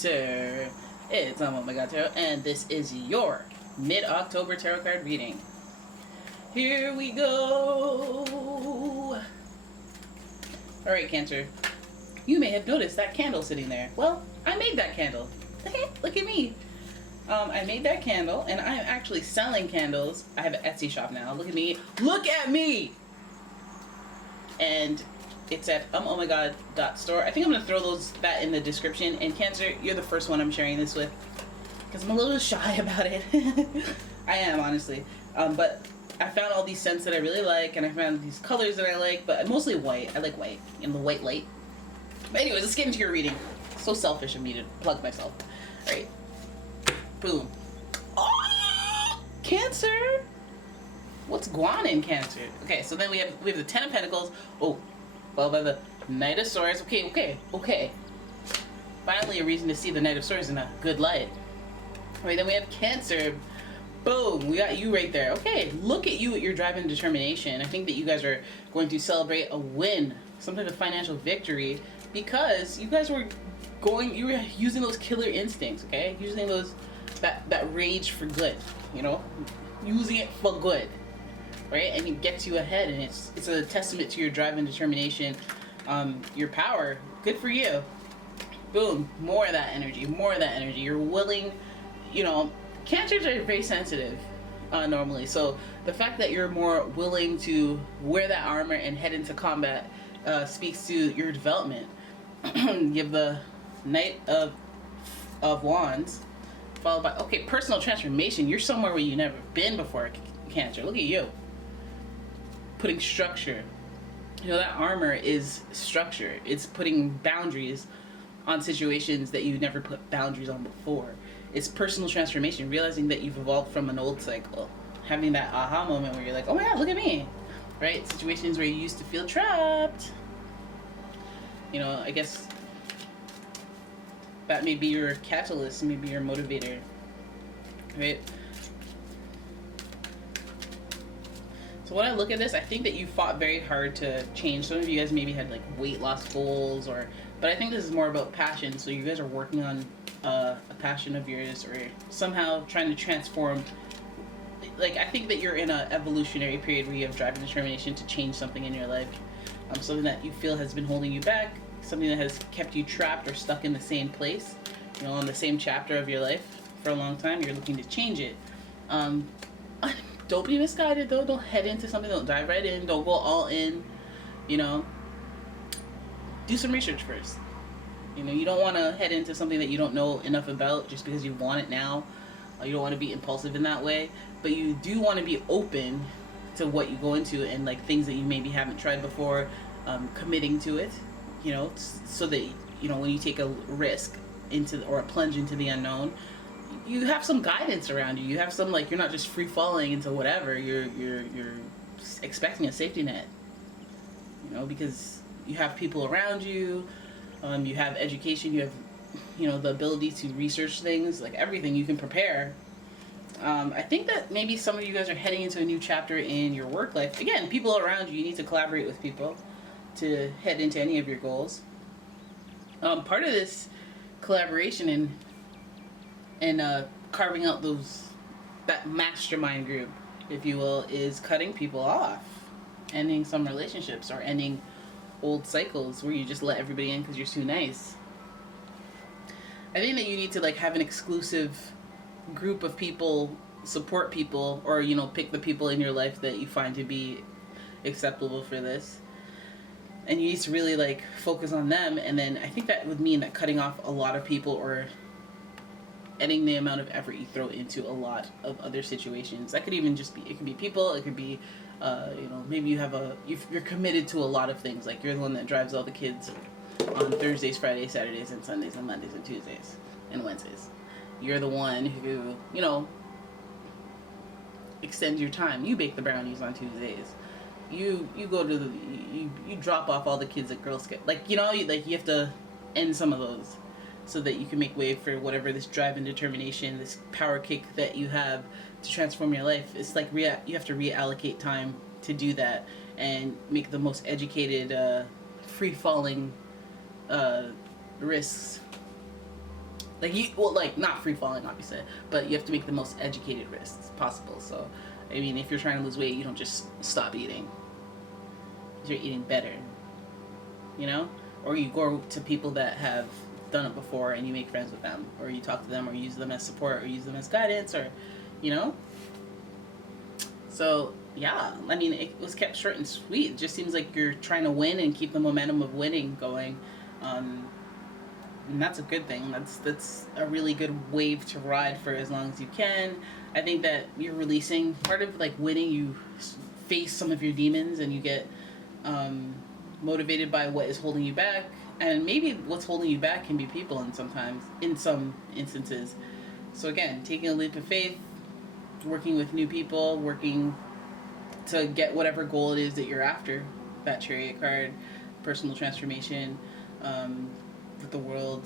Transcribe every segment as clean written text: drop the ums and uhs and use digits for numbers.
Cancer. It's umomgtarot, and this is your mid-October tarot card reading. Here we go. Alright, Cancer. You may have noticed that candle sitting there. Well, I made that candle. Look at me. I made that candle, and I'm actually selling candles. I have an Etsy shop now. Look at me. Look at me! And it's at umomg.store. I think I'm going to throw that in the description. And Cancer, you're the first one I'm sharing this with, because I'm a little shy about it. I am, honestly. But I found all these scents that I really like, and I found these colors that I like, but mostly white. I like white, in the white light. But anyways, let's get into your reading. So selfish of me to plug myself. Alright. Boom. Oh! Cancer! What's going on in Cancer? Okay, so then we have the Ten of Pentacles. Oh, followed by the Knight of Swords. Okay. Finally a reason to see the Knight of Swords in a good light. Alright, then we have Cancer. Boom, we got you right there. Okay, look at you with your drive and determination. I think that you guys are going to celebrate a win, some type of financial victory, because you guys were using those killer instincts, okay? Using that rage for good, you know? Using it for good, right? And it gets you ahead, and it's a testament to your drive and determination, your power. Good for you. Boom, more of that energy. You're willing, you know, Cancers are very sensitive normally, so the fact that you're more willing to wear that armor and head into combat speaks to your development. You have the Knight of Wands, followed by, okay, personal transformation. You're somewhere where you've never been before, Cancer. Look at you. Putting structure. You know, that armor is structure. It's putting boundaries on situations that you never put boundaries on before. It's personal transformation, realizing that you've evolved from an old cycle. Having that aha moment where you're like, oh my god, look at me. Right? Situations where you used to feel trapped. You know, I guess that may be your catalyst, maybe your motivator. Right? So when I look at this, I think that you fought very hard to change. Some of you guys maybe had like weight loss goals, but I think this is more about passion. So you guys are working on a passion of yours, or somehow trying to transform. Like, I think that you're in an evolutionary period where you have drive and determination to change something in your life. Something that you feel has been holding you back, something that has kept you trapped or stuck in the same place, you know, in the same chapter of your life for a long time. You're looking to change it. Don't be misguided though. Don't head into something. Don't dive right in. Don't go all in. You know, do some research first. You know, you don't want to head into something that you don't know enough about just because you want it now. You don't want to be impulsive in that way, but you do want to be open to what you go into, and like things that you maybe haven't tried before, committing to it, you know, so that, you know, when you take a risk or a plunge into the unknown, you have some guidance around you. You have some, like, you're not just free falling into whatever. You're expecting a safety net, you know, because you have people around you. You have education, you have, you know, the ability to research things, like everything you can prepare. I think that maybe some of you guys are heading into a new chapter in your work life. Again, people around you need to collaborate with people to head into any of your goals. Part of this collaboration and carving out that mastermind group, if you will, is cutting people off, ending some relationships, or ending old cycles where you just let everybody in because you're too nice. I think that you need to, like, have an exclusive group of people, support people, or, you know, pick the people in your life that you find to be acceptable for this, and you need to really, like, focus on them. And then I think that would mean that cutting off a lot of people, or ending the amount of effort you throw into a lot of other situations. That could even just be, it could be people, it could be, you know, maybe you're committed to a lot of things. Like, you're the one that drives all the kids on Thursdays, Fridays, Saturdays, and Sundays, and Mondays, and Tuesdays, and Wednesdays. You're the one who, you know, extends your time. You bake the brownies on Tuesdays. You go to you drop off all the kids at Girl Scout. Like, you know, you have to end some of those, so that you can make way for whatever this drive and determination, this power kick that you have to transform your life. It's like you have to reallocate time to do that and make the most educated, free-falling risks Like you, well, like not free falling, obviously, but you have to make the most educated risks possible. So, I mean, if you're trying to lose weight, you don't just stop eating. You're eating better, you know, or you go to people that have done it before and you make friends with them, or you talk to them, or use them as support, or use them as guidance, or, you know. So yeah, I mean, it was kept short and sweet. It just seems like you're trying to win and keep the momentum of winning going. And that's a good thing. That's a really good wave to ride for as long as you can. I think that you're releasing part of like winning. You face some of your demons and you get motivated by what is holding you back. And maybe what's holding you back can be people, and sometimes in some instances. So again, taking a leap of faith, working with new people, working to get whatever goal it is that you're after. That Chariot card, personal transformation. With the world,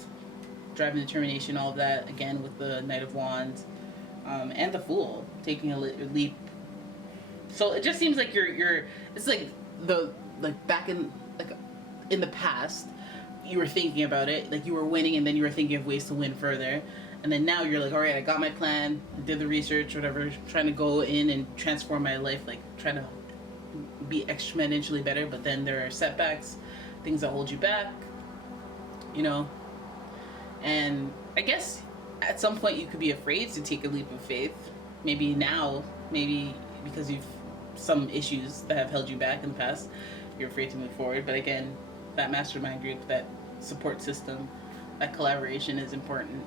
driving determination, all of that, again with the Knight of Wands, and the Fool, taking a leap. So it just seems like you're it's like back in the past, you were thinking about it, like you were winning, and then you were thinking of ways to win further, and then now you're like, all right, I got my plan, did the research, whatever, trying to go in and transform my life, like trying to be exponentially better, but then there are setbacks, things that hold you back, you know. And I guess at some point you could be afraid to take a leap of faith. Maybe now, maybe because you've some issues that have held you back in the past, you're afraid to move forward. But again, that mastermind group, that support system, that collaboration is important.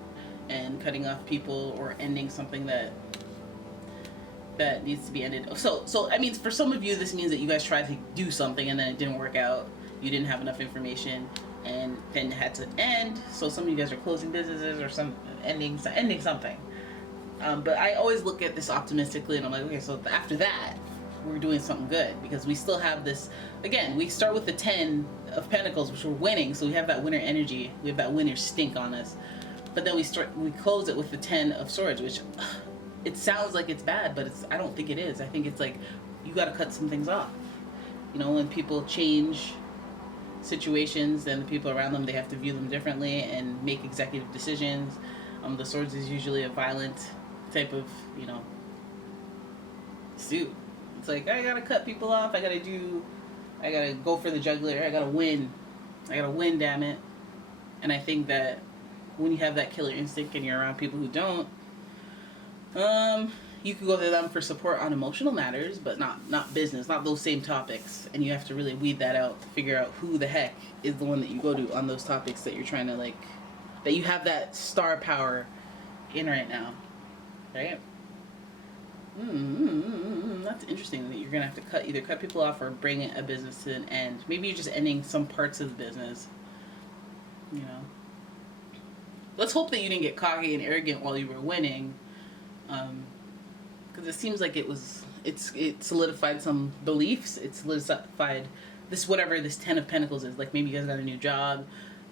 And cutting off people or ending something that needs to be ended. So I mean, for some of you, this means that you guys tried to do something and then it didn't work out. You didn't have enough information, and then it had to end. So some of you guys are closing businesses or some ending something. But I always look at this optimistically, and I'm like, okay, so after that, we're doing something good, because we still have this. Again, we start with the 10 of Pentacles, which we're winning, so we have that winner energy, we have that winner stink on us. But then we close it with the 10 of Swords, which it sounds like it's bad, but I don't think it is. I think it's like you got to cut some things off. You know, when people change situations, then the people around them, they have to view them differently and make executive decisions. The Swords is usually a violent type of, you know, suit. It's like, I gotta cut people off, I gotta go for the juggler, I gotta win, damn it. And I think that when you have that killer instinct and you're around people who don't, you could go to them for support on emotional matters, but not business, not those same topics. And you have to really weed that out, figure out who the heck is the one that you go to on those topics that you're trying to, like, that you have that star power in right now, right? That's interesting that you're gonna have to either cut people off or bring a business to an end. Maybe you're just ending some parts of the business, you know. Let's hope that you didn't get cocky and arrogant while you were winning, because it seems like it solidified some beliefs. It solidified whatever this 10 of Pentacles is. Like, maybe you guys got a new job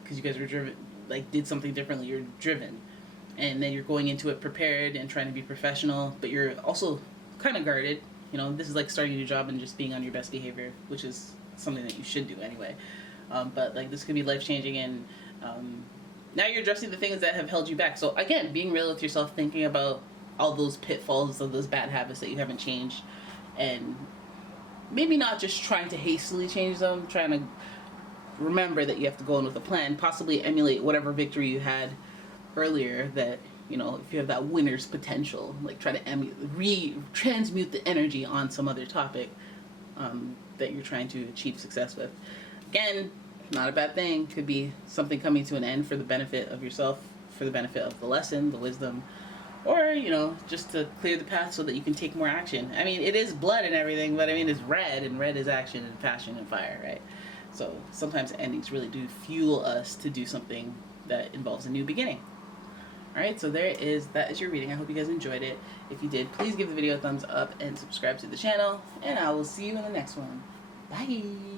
because you guys were driven, like did something differently. You're driven, and then you're going into it prepared and trying to be professional, but you're also kind of guarded. You know, this is like starting a new job and just being on your best behavior, which is something that you should do anyway. But like, this could be life-changing, and now you're addressing the things that have held you back. So again, being real with yourself, thinking about all those pitfalls of those bad habits that you haven't changed, and maybe not just trying to hastily change them, trying to remember that you have to go in with a plan, possibly emulate whatever victory you had earlier, that, you know, if you have that winner's potential, like try to transmute the energy on some other topic that you're trying to achieve success with. Again, not a bad thing. Could be something coming to an end for the benefit of yourself, for the benefit of the lesson, the wisdom, or, you know, just to clear the path so that you can take more action. I mean, it is blood and everything, but I mean, it's red, and red is action and passion and fire, right? So sometimes endings really do fuel us to do something that involves a new beginning. Alright, so that is your reading. I hope you guys enjoyed it. If you did, please give the video a thumbs up and subscribe to the channel, and I will see you in the next one. Bye!